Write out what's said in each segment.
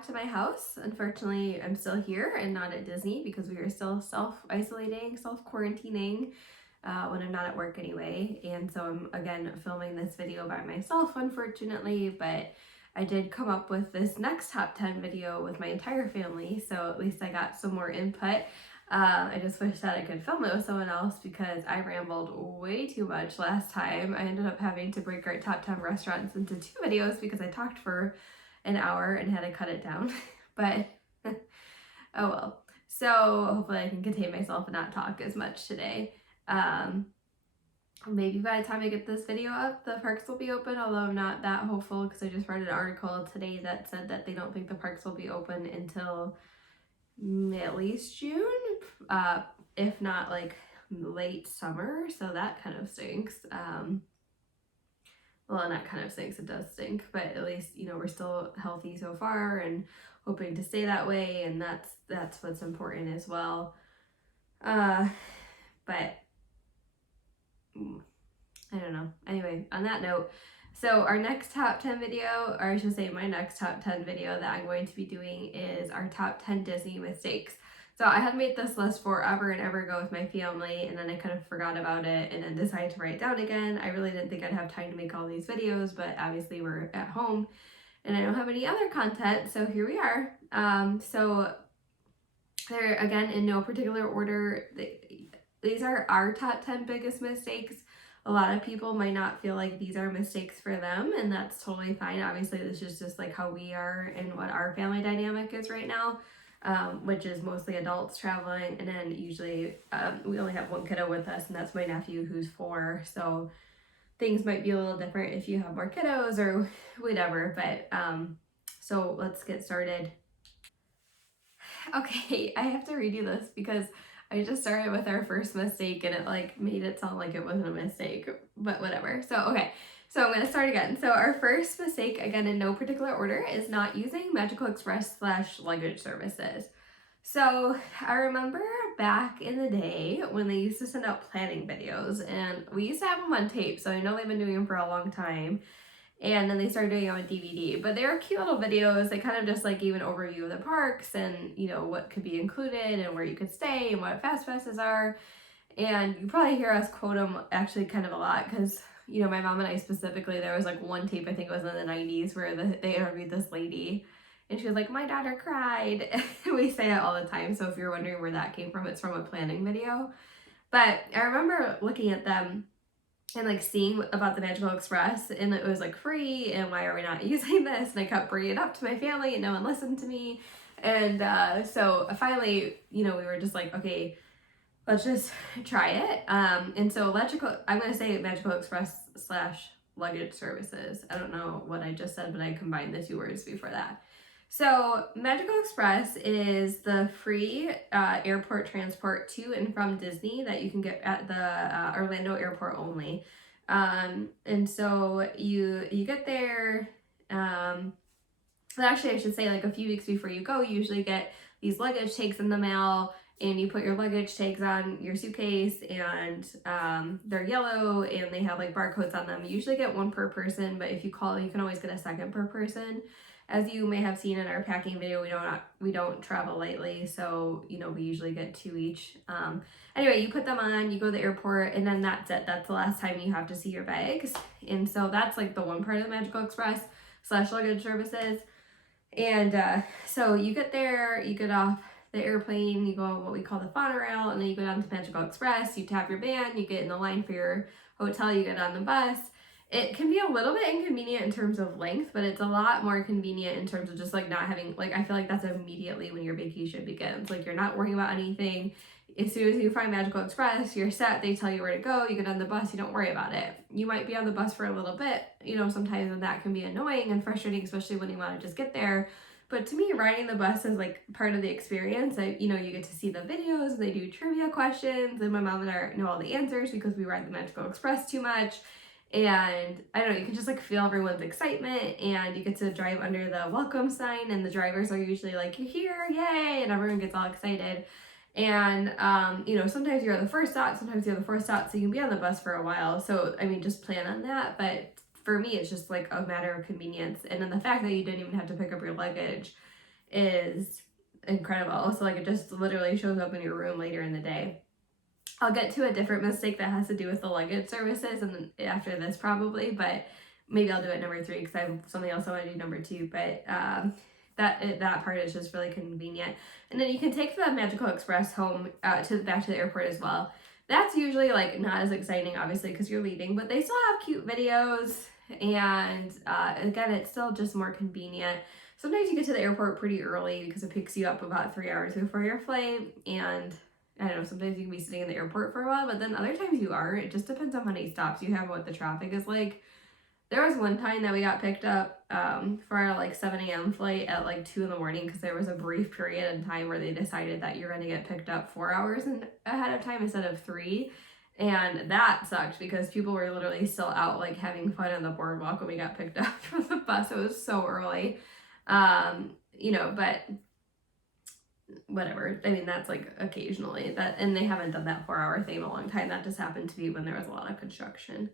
back to my house. Unfortunately, I'm still here and not at Disney because we are still self-isolating, self-quarantining when I'm not at work anyway. And so I'm again filming this video by myself, unfortunately, but I did come up with this next top 10 video with my entire family, so at least I got some more input. I just wish that I could film it with someone else because I rambled way too much last time. I ended up having to break our top 10 restaurants into 2 videos because I talked for an hour and had to cut it down. But oh well. So hopefully I can contain myself and not talk as much today. Maybe by the time I get this video up, the parks will be open, although I'm not that hopeful because I just read an article today that said that they don't think the parks will be open until at least June, if not like late summer, so that kind of stinks. Well, not kind of stinks, it does stink, but at least, you know, we're still healthy so far and hoping to stay that way, and that's what's important as well. But I don't know. Anyway, on that note, so our next top 10 video, or I should say my next top 10 video that I'm going to be doing is our top 10 Disney mistakes. So I had made this list forever and ever ago with my family, and then I kind of forgot about it and then decided to write it down again. I really didn't think I'd have time to make all these videos, but obviously we're at home and I don't have any other content, so here we are. So they're, again, in no particular order. These are our top 10 biggest mistakes. A lot of people might not feel like these are mistakes for them, and that's totally fine. Obviously, this is just like how we are and what our family dynamic is right now, which is mostly adults traveling, and then usually we only have one kiddo with us, and that's my nephew who's 4, so things might be a little different if you have more kiddos or whatever, but so let's get started. Okay, I have to redo this because I just started with our first mistake and it like made it sound like it wasn't a mistake, but whatever. So, okay, so I'm going to start again. So our first mistake, again in no particular order, is not using Magical Express / luggage services. So I remember back in the day when they used to send out planning videos, and we used to have them on tape, so I know they've been doing them for a long time. And then they started doing it on DVD. But they were cute little videos. They kind of just like gave an overview of the parks and, you know, what could be included and where you could stay and what fast passes are. And you probably hear us quote them actually kind of a lot because, you know, my mom and I specifically, there was like one tape, I think it was in the 90s, where they interviewed this lady. And she was like, my daughter cried. We say it all the time. So if you're wondering where that came from, it's from a planning video. But I remember looking at them and like seeing about the Magical Express, and it was like free, and why are we not using this? And I kept bringing it up to my family and no one listened to me. And so finally, you know, we were just like, okay, let's just try it. And so I'm going to say Magical Express / luggage services. I don't know what I just said, but I combined the 2 words before that. So Magical Express is the free airport transport to and from Disney that you can get at the Orlando airport only. And so you get there, actually I should say like a few weeks before you go, you usually get these luggage tags in the mail, and you put your luggage tags on your suitcase, and they're yellow and they have like barcodes on them. You usually get 1 per person, but if you call, you can always get a second per person. As you may have seen in our packing video, we don't travel lightly, so you know we usually get 2 each. Anyway, you put them on, you go to the airport, and then that's it. That's the last time you have to see your bags. And so that's like the one part of the Magical Express / luggage services. And so you get there, you get off the airplane, you go on what we call the fauna rail, and then you go down to Magical Express, you tap your band, you get in the line for your hotel, you get on the bus. It can be a little bit inconvenient in terms of length, but it's a lot more convenient in terms of just like not having, like, I feel like that's immediately when your vacation begins. Like, you're not worrying about anything. As soon as you find Magical Express, you're set. They tell you where to go. You get on the bus. You don't worry about it. You might be on the bus for a little bit, you know, sometimes, and that can be annoying and frustrating, especially when you want to just get there. But to me, riding the bus is like part of the experience. You know, you get to see the videos, and they do trivia questions, and my mom and I know all the answers because we ride the Magical Express too much. And I don't know, you can just like feel everyone's excitement, and you get to drive under the welcome sign, and the drivers are usually like, you're here, yay, and everyone gets all excited. And you know, sometimes you're on the first stop, sometimes you're on the fourth stop, so you can be on the bus for a while. So I mean, just plan on that. But for me, it's just like a matter of convenience, and then the fact that you didn't even have to pick up your luggage is incredible. So like it just literally shows up in your room later in the day. I'll get to a different mistake that has to do with the luggage services and then after this probably, but maybe I'll do it number 3 because I have something else I want to do number 2. But that part is just really convenient. And then you can take the Magical Express home back to the airport as well. That's usually like not as exciting, obviously, because you're leaving, but they still have cute videos. And again, it's still just more convenient. Sometimes you get to the airport pretty early because it picks you up about 3 hours before your flight. And I don't know, sometimes you can be sitting in the airport for a while, but then other times you aren't. It just depends on how many stops you have and what the traffic is like. There was one time that we got picked up for our like 7 a.m. flight at like 2 in the morning because there was a brief period in time where they decided that you're going to get picked up 4 hours ahead of time instead of 3. And that sucked because people were literally still out like having fun on the boardwalk when we got picked up from the bus. It was so early. But whatever. I mean, that's like occasionally that, and they haven't done that 4-hour thing in a long time. That just happened to be when there was a lot of construction.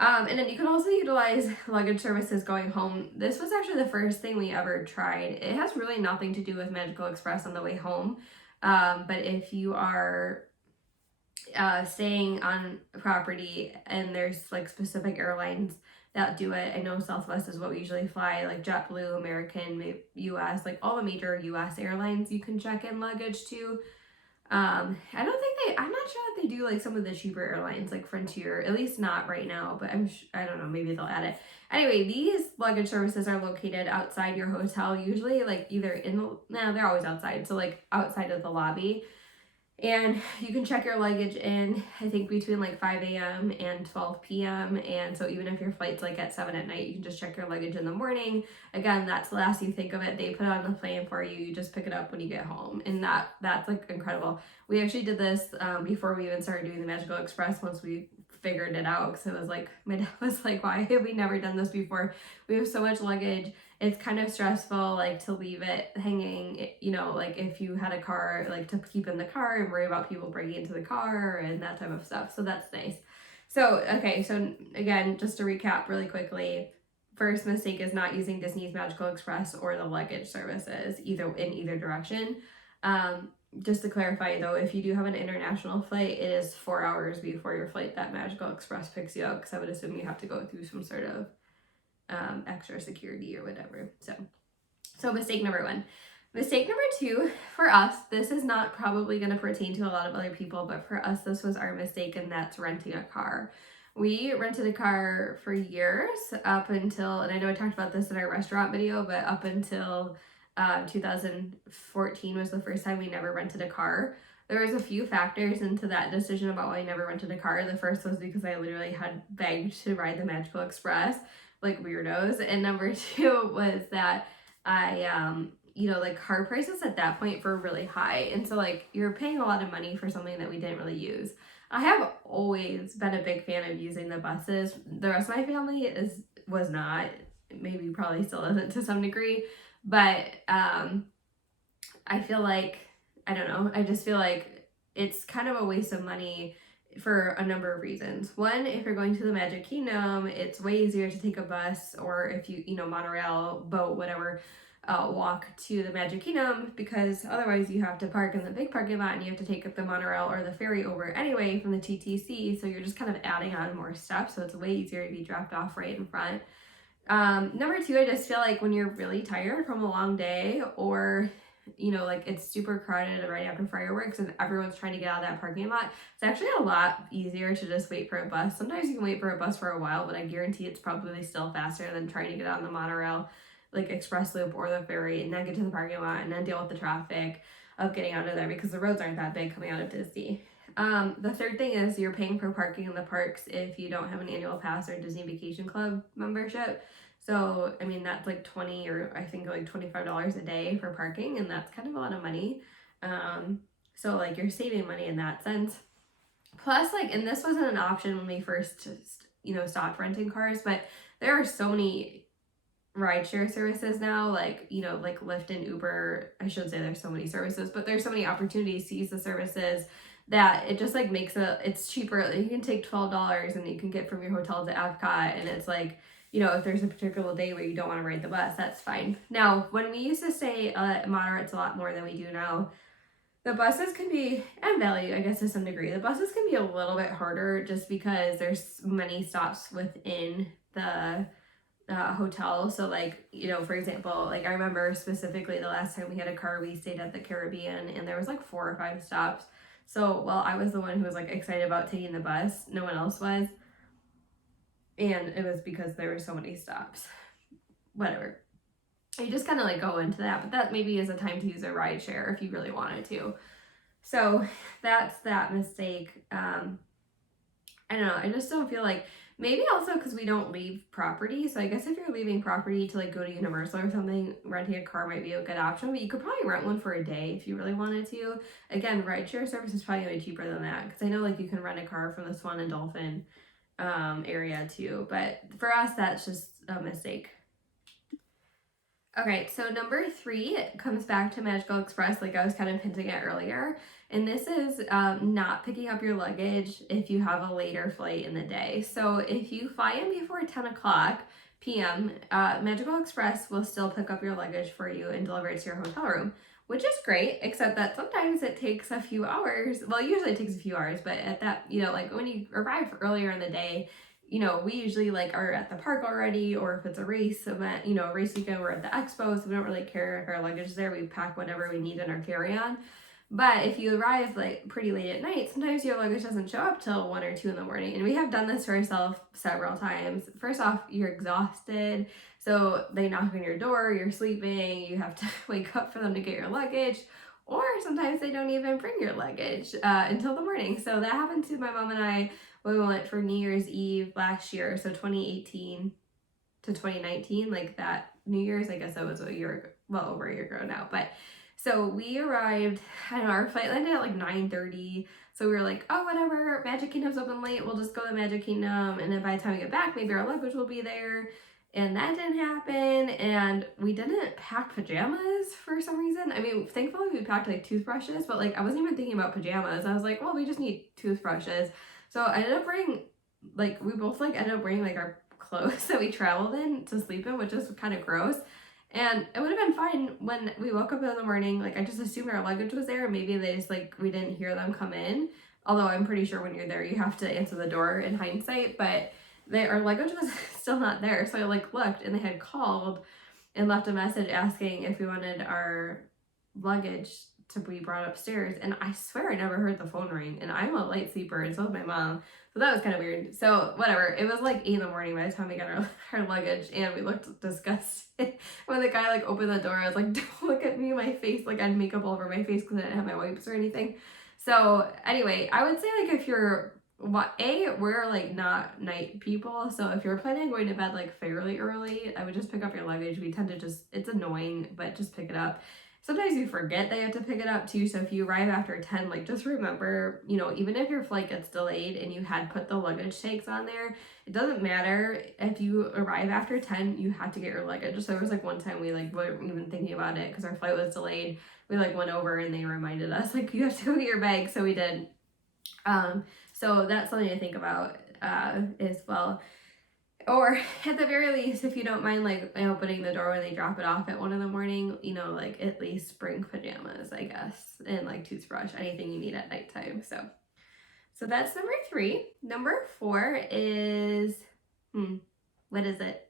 And then you can also utilize luggage services going home. This was actually the first thing we ever tried. It has really nothing to do with Magical Express on the way home. But if you are staying on property and there's like specific airlines that do it. I know Southwest is what we usually fly, like JetBlue, American, US, like all the major US airlines you can check in luggage to. I'm not sure that they do like some of the cheaper airlines like Frontier, at least not right now, but I don't know, maybe they'll add it. Anyway, these luggage services are located outside your hotel, usually like either they're always outside, so like outside of the lobby. And you can check your luggage in, I think, between like 5 a.m. and 12 p.m. And so even if your flight's like at 7 at night, you can just check your luggage in the morning. Again, that's the last you think of it. They put it on the plane for you. You just pick it up when you get home. And that's like incredible. We actually did this before we even started doing the Magical Express once we figured it out, because it was like, my dad was like, why have we never done this before? We have so much luggage. It's kind of stressful, like, to leave it hanging, like if you had a car, like to keep in the car and worry about people breaking into the car and that type of stuff. So that's nice. So, okay. So again, just to recap really quickly, first mistake is not using Disney's Magical Express or the luggage services in either direction. Just to clarify though, if you do have an international flight, it is 4 hours before your flight that Magical Express picks you up, because I would assume you have to go through some sort of extra security or whatever. So mistake number 1. Mistake number 2 for us, this is not probably going to pertain to a lot of other people, but for us, this was our mistake, and that's renting a car. We rented a car for years up until, and I know I talked about this in our restaurant video, but up until 2014 was the first time we never rented a car. There was a few factors into that decision about why I never rented a car. The first was because I literally had begged to ride the Magical Express like weirdos. And number 2 was that I, like car prices at that point were really high. And so like you're paying a lot of money for something that we didn't really use. I have always been a big fan of using the buses. The rest of my family was not, maybe probably still isn't to some degree. But I feel like, I don't know, I just feel like it's kind of a waste of money for a number of reasons. One, if you're going to the Magic Kingdom, it's way easier to take a bus, or if you, monorail, boat, whatever, walk to the Magic Kingdom, because otherwise you have to park in the big parking lot and you have to take the monorail or the ferry over anyway from the TTC. So you're just kind of adding on more steps. So it's way easier to be dropped off right in front. Number 2, I just feel like when you're really tired from a long day, or like it's super crowded right after fireworks and everyone's trying to get out of that parking lot, it's actually a lot easier to just wait for a bus. Sometimes you can wait for a bus for a while, but I guarantee it's probably still faster than trying to get on the monorail, like express loop or the ferry, and then get to the parking lot and then deal with the traffic of getting out of there, because the roads aren't that big coming out of Disney. The third thing is you're paying for parking in the parks if you don't have an annual pass or Disney Vacation Club membership. So, I mean, that's like $20 or I think like $25 a day for parking, and that's kind of a lot of money. So like you're saving money in that sense. Plus, like, and this wasn't an option when we first, stopped renting cars, but there are so many rideshare services now, like Lyft and Uber. I shouldn't say there's so many services, but there's so many opportunities to use the services that it just like makes it's cheaper. You can take $12 and you can get from your hotel to Epcot, and it's like, you know, if there's a particular day where you don't want to ride the bus, that's fine. Now, when we used to stay at Moderate's a lot more than we do now, the buses can be, and Valley, I guess to some degree, the buses can be a little bit harder just because there's many stops within the hotel. So like, you know, for example, like I remember specifically the last time we had a car, we stayed at the Caribbean and there was like 4 or 5 stops. So while I was the one who was like excited about taking the bus, no one else was. And it was because there were so many stops. Whatever. You just kind of like go into that, but that maybe is a time to use a ride share if you really wanted to. So that's that mistake. I don't know. I just don't feel like, maybe also because we don't leave property. So I guess if you're leaving property to like go to Universal or something, renting a car might be a good option, but you could probably rent one for a day if you really wanted to. Again, rideshare service is probably going to be cheaper than that because I know like you can rent a car from the Swan and Dolphin area too. But for us, that's just a mistake. Okay, so number 3 comes back to Magical Express, like I was kind of hinting at earlier. And this is not picking up your luggage if you have a later flight in the day. So if you fly in before 10 o'clock p.m., Magical Express will still pick up your luggage for you and deliver it to your hotel room, which is great, except that sometimes it takes a few hours. Well, usually it takes a few hours, but at that, you know, like when you arrive earlier in the day, you know, we usually like are at the park already, or if it's a race event, you know, a race weekend, we're at the expo, so we don't really care if our luggage is there. We pack whatever we need in our carry-on. But if you arrive like pretty late at night, sometimes your luggage doesn't show up till 1 or 2 in the morning. And we have done this to ourselves several times. First off, you're exhausted. So they knock on your door, you're sleeping, you have to wake up for them to get your luggage. Or sometimes they don't even bring your luggage until the morning. So that happened to my mom and I when we went for New Year's Eve last year. So 2018 to 2019, like that New Year's, I guess that was a year ago, well, over a year ago now. But so we arrived, I don't know, our flight landed at like 9:30. So we were like, oh, whatever, Magic Kingdom's open late. We'll just go to Magic Kingdom. And then by the time we get back, maybe our luggage will be there. And that didn't happen. And we didn't pack pajamas for some reason. I mean, thankfully we packed like toothbrushes, but like I wasn't even thinking about pajamas. I was like, well, we just need toothbrushes. So I ended up bringing, like, we both like ended up bringing like our clothes that we traveled in to sleep in, which is kind of gross. And it would have been fine when we woke up in the morning. Like, I just assumed our luggage was there. Maybe they just, like, we didn't hear them come in. Although I'm pretty sure when you're there, you have to answer the door in hindsight. But our luggage was still not there. So I, like, looked, and they had called and left a message asking if we wanted our luggage to be brought upstairs. And I swear I never heard the phone ring. And I'm a light sleeper, and so is my mom. So that was kind of weird. So whatever. It was like 8 in the morning by the time we got our luggage, and we looked disgusted. When the guy like opened the door, I was like, don't look at me, my face. Like I had makeup all over my face because I didn't have my wipes or anything. So anyway, I would say like if you're, we're like not night people. So if you're planning on going to bed like fairly early, I would just pick up your luggage. We tend to just, it's annoying, but just pick it up. Sometimes you forget they have to pick it up too. So if you arrive after 10, like just remember, you know, even if your flight gets delayed and you had put the luggage tags on there, it doesn't matter. If you arrive after 10, you have to get your luggage. So there was like one time we like weren't even thinking about it because our flight was delayed. We like went over and they reminded us like, you have to go get your bag. So we did. So that's something to think about as well. Or at the very least, if you don't mind like opening the door when they drop it off at 1 in the morning, you know, like at least bring pajamas, I guess, and like toothbrush, anything you need at nighttime. So that's number 3. Number 4 is, what is it?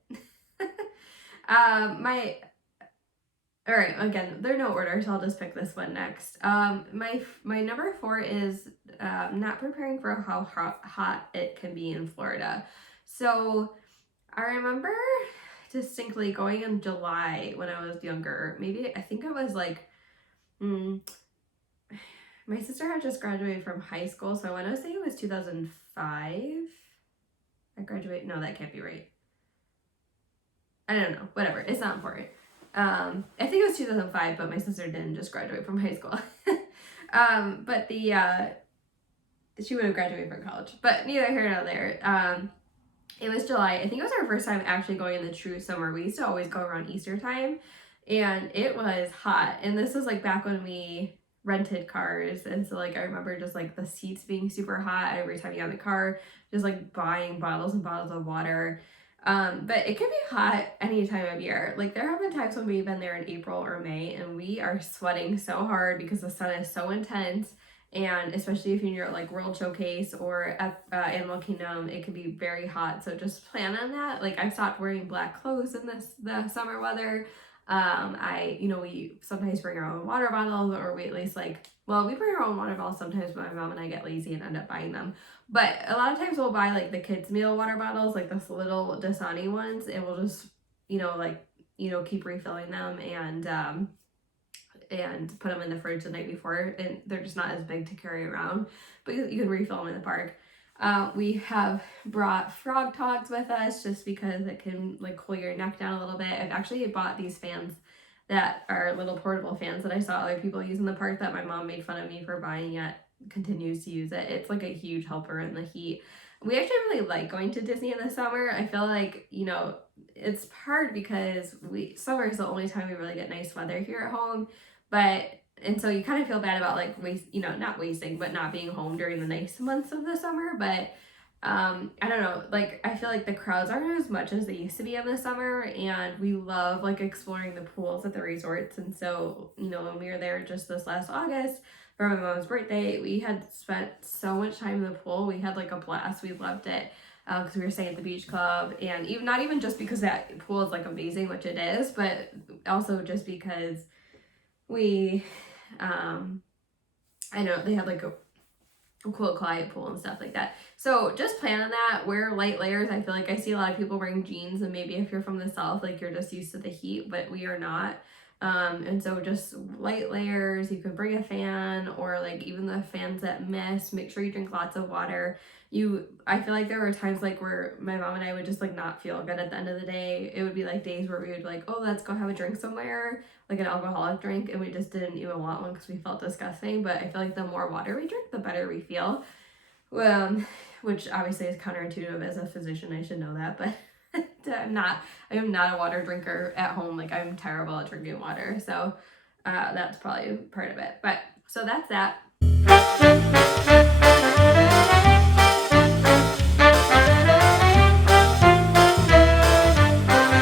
All right, again, they're no order, so I'll just pick this one next. My number 4 is not preparing for how hot it can be in Florida. So I remember distinctly going in July when I was younger. Maybe, I think it was like, my sister had just graduated from high school, so I want to say it was 2005. I graduated, no, that can't be right. I don't know, whatever, it's not important. I think it was 2005, but my sister didn't just graduate from high school. But she would have graduated from college, but neither here nor there. It was July. I think it was our first time actually going in the true summer. We used to always go around Easter time, and it was hot. And this was like back when we rented cars, and so like I remember just like the seats being super hot every time you got in the car, just like buying bottles and bottles of water. But it can be hot any time of year. Like there have been times when we've been there in April or May and we are sweating so hard because the sun is so intense. And especially if you're at like World Showcase or at Animal Kingdom, it can be very hot. So just plan on that. Like I've stopped wearing black clothes in the summer weather. We sometimes bring our own water bottles, or we at least we bring our own water bottles sometimes, but my mom and I get lazy and end up buying them. But a lot of times we'll buy like the kids meal water bottles, like this little Dasani ones, and we'll just, keep refilling them and put them in the fridge the night before, and they're just not as big to carry around, but you can refill them in the park. We have brought frog togs with us just because it can like cool your neck down a little bit. I've actually bought these fans that are little portable fans that I saw other people use in the park that my mom made fun of me for buying, yet continues to use it. It's like a huge helper in the heat. We actually really like going to Disney in the summer. I feel like, it's hard because summer is the only time we really get nice weather here at home. And so you kind of feel bad about like not wasting, but not being home during the nice months of the summer. But I don't know, like I feel like the crowds aren't as much as they used to be in the summer, and we love like exploring the pools at the resorts. And so, when we were there just this last August for my mom's birthday, we had spent so much time in the pool. We had like a blast. We loved it because we were staying at the beach club, and even not even just because that pool is like amazing, which it is, but also just because we I know they had like a cool quiet pool and stuff like that. So just plan on that. Wear light layers. I feel like I see a lot of people wearing jeans, and maybe if you're from the south, like you're just used to the heat, but we are not. And so just light layers. You could bring a fan, or like even the fans that mist. Make sure you drink lots of water. I feel like there were times like where my mom and I would just like not feel good at the end of the day. It would be like days where we would like, oh, let's go have a drink somewhere, like an alcoholic drink, and we just didn't even want one because we felt disgusting. But I feel like the more water we drink, the better we feel. Which obviously is counterintuitive as a physician. I should know that, but I am not a water drinker at home. Like I'm terrible at drinking water. So that's probably part of it. But so that's that.